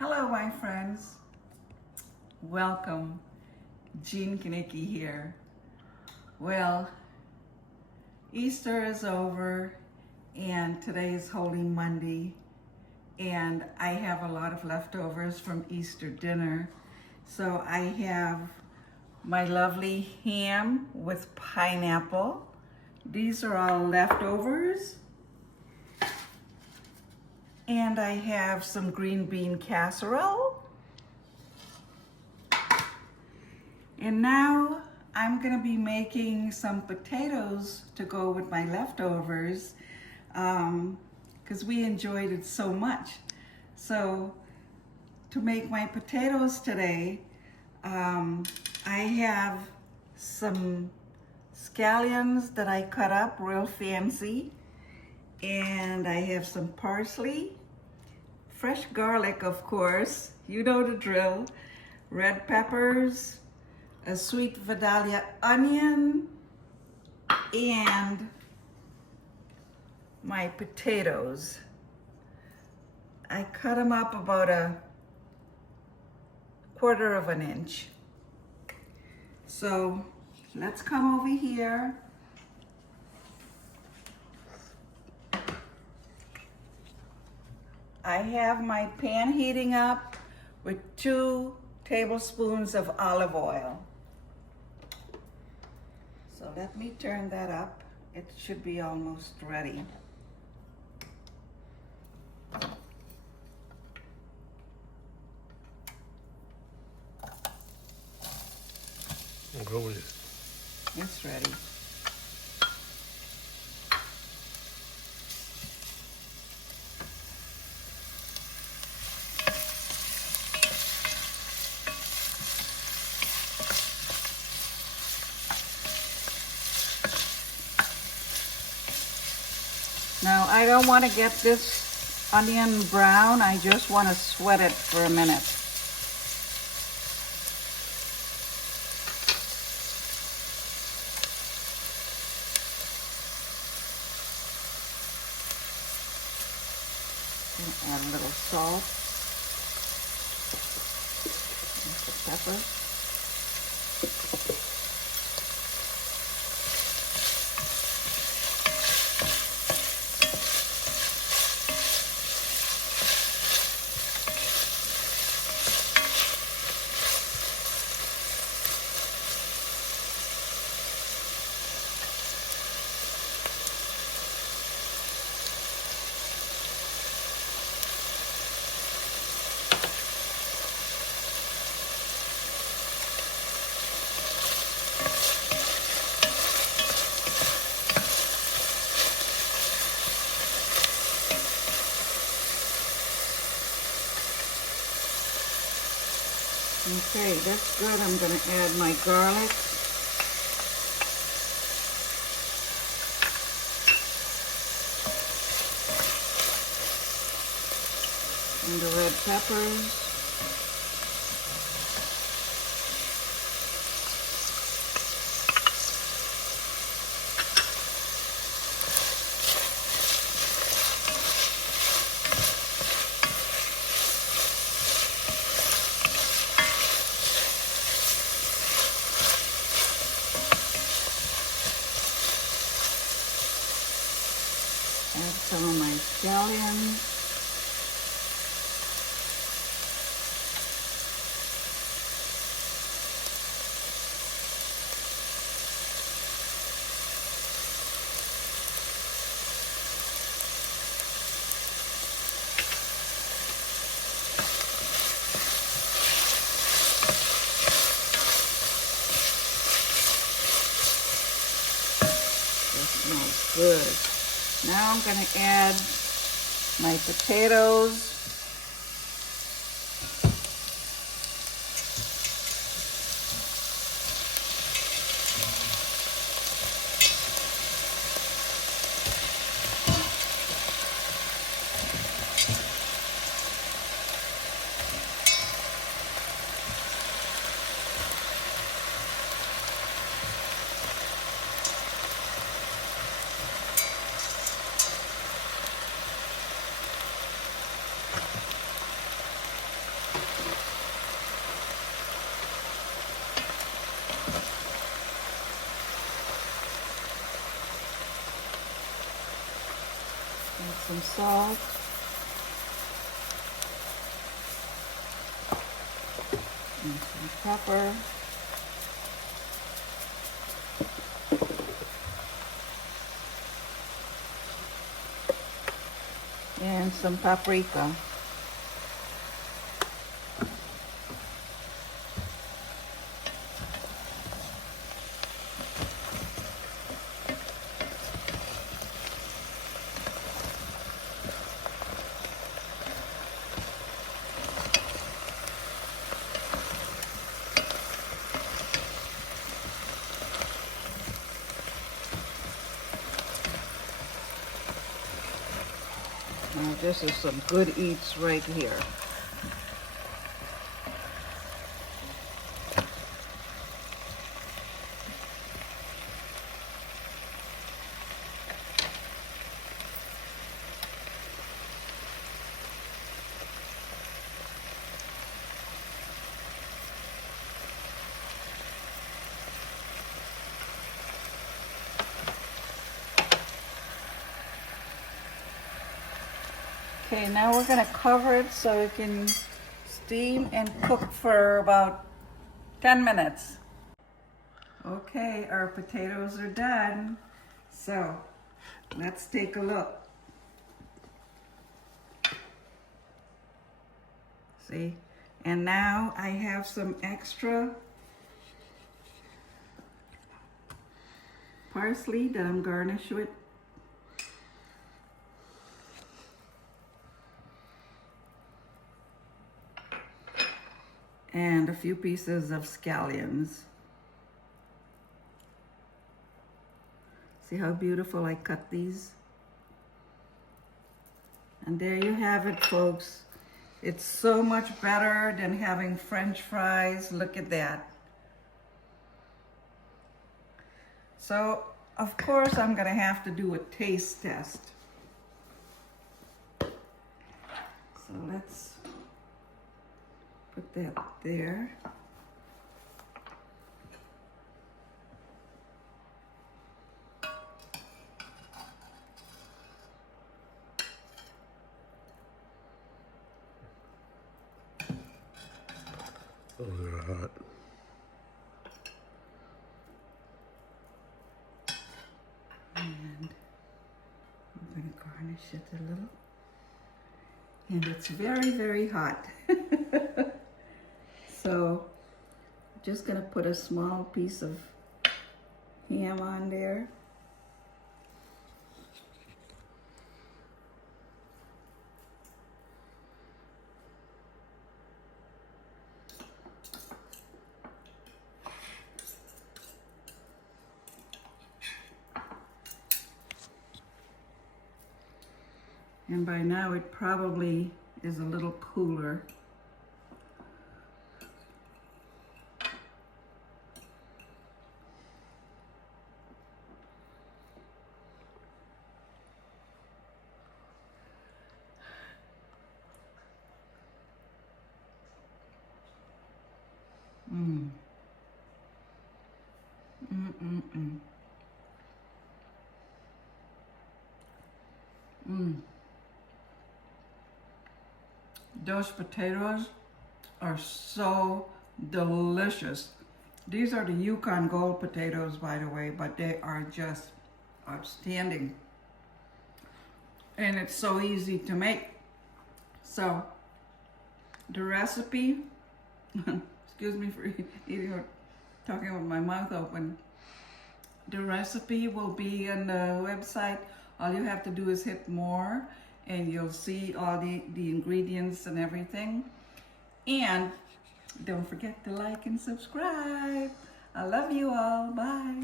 Hello, my friends. Welcome. Jean Kinnicky here. Well, Easter is over and today is Holy Monday and I have a lot of leftovers from Easter dinner. So I have my lovely ham with pineapple. These are all leftovers. And I have some green bean casserole. And now I'm gonna be making some potatoes to go with my leftovers because we enjoyed it so much. So to make my potatoes today, I have some scallions that I cut up real fancy. And I have some parsley, fresh garlic, of course, you know the drill, red peppers, a sweet Vanilia onion, and my potatoes. I cut them up about a 1/4 of an inch. So let's come over here. I have my pan heating up with 2 tablespoons of olive oil. So let me turn that up. It should be almost ready. I'll go with it. It's ready. Now, I don't want to get this onion brown. I just want to sweat it for a minute. Add a little salt, and some pepper. Okay, that's good. I'm going to add my garlic. And the red peppers. Add some of my scallions. That smells good. Now I'm going to add my potatoes. salt. And some pepper. And some paprika. Now this is some good eats right here. Okay, now we're gonna cover it so it can steam and cook for about 10 minutes. Okay, our potatoes are done. So, let's take a look. See? And now I have some extra parsley that I'm garnish with. And a few pieces of scallions. See how beautiful I cut these? And there you have it, folks. It's so much better than having French fries. Look at that. So, of course, I'm gonna have to do a taste test. So let's put that there. Those are hot. And I'm going to garnish it a little. And it's very, very hot. So I'm just going to put a small piece of ham on there. And by now it probably is a little cooler. Mmm. Mmm. Mmm. Those potatoes are so delicious. These are the Yukon Gold potatoes, by the way, but they are just outstanding. And it's so easy to make. So, the recipe, excuse me for eating or talking with my mouth open. The recipe will be on the website. All you have to do is hit more and you'll see all the ingredients and everything. And don't forget to like and subscribe. I love you all. Bye.